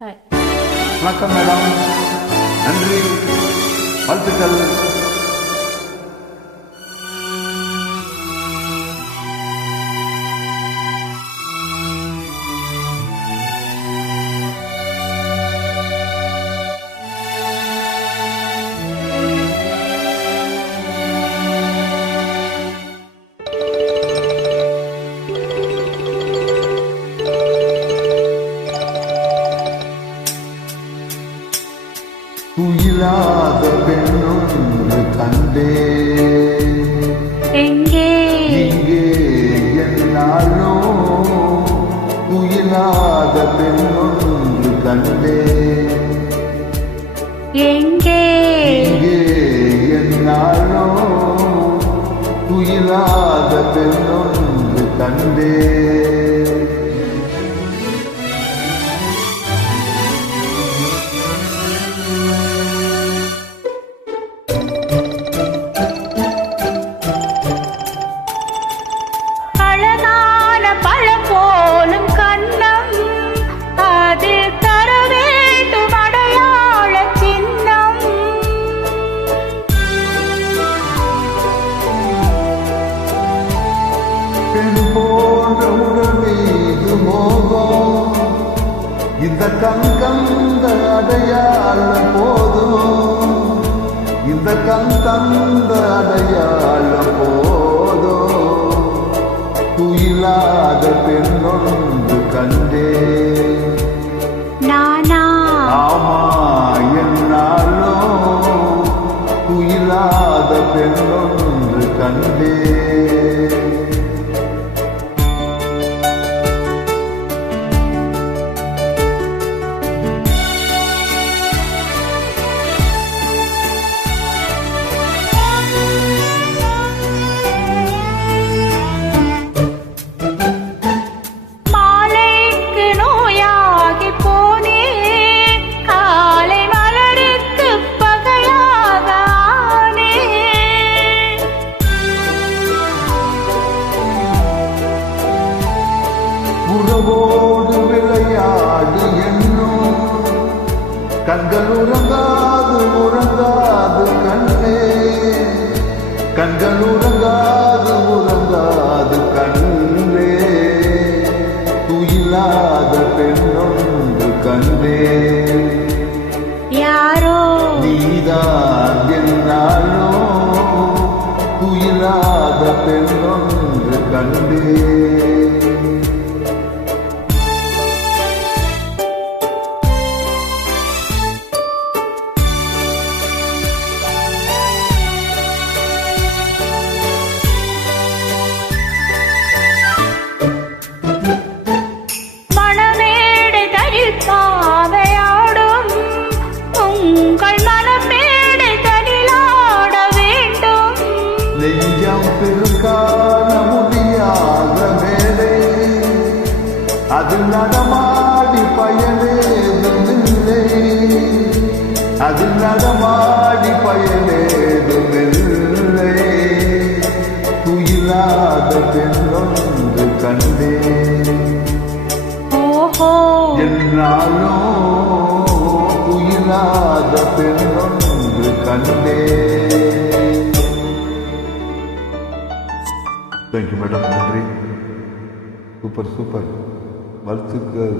வணக்கம் மேடம், நன்றி, வாழ்த்துக்கள். துயிலாத பெண்ணொன்று கண்டே, எங்கே இங்கே என்னாலோ துயிலாத பெண்ணொன்று கண்டே, எங்கே இங்கே என்னாலோ துயிலாத பெண்ணொன்று கண்டே. போன்ற உடல் மீது மோகம், இந்த கந்த அடையாளம் போதும், இந்த கந்த அடையாளம் போதும். துயிலாத பெண்ணொன்று கண்டே, நானா ஆமா என்னாலோ துயிலாத பெண்ணொன்று கண்டே. உறவோடு விளையாடு என்னும் கண்கள் உறங்காது உறங்காது கண்ணே, கண்கள் உறங்காது உறங்காது கண்ணே. துயிலாத பெண்ணொன்று கண்டே, யாரோ நீதான் என்னாலோ துயிலாத பெண்ணொன்று கண்டே. நெஞ்சம் பெருக்கான முடியாத வேலை, அதில் நடமாடி பயனேதுமில்லை, அதில் நடமாடி பயனேதுமில்லை. துயிலாத பெண்ணொன்று கண்டே, என்னாலோ துயிலாத பெண்ணொன்று கண்டே. தேங்க்யூ மேடம், நன்றி, சூப்பர் சூப்பர், வாழ்த்துக்கள்.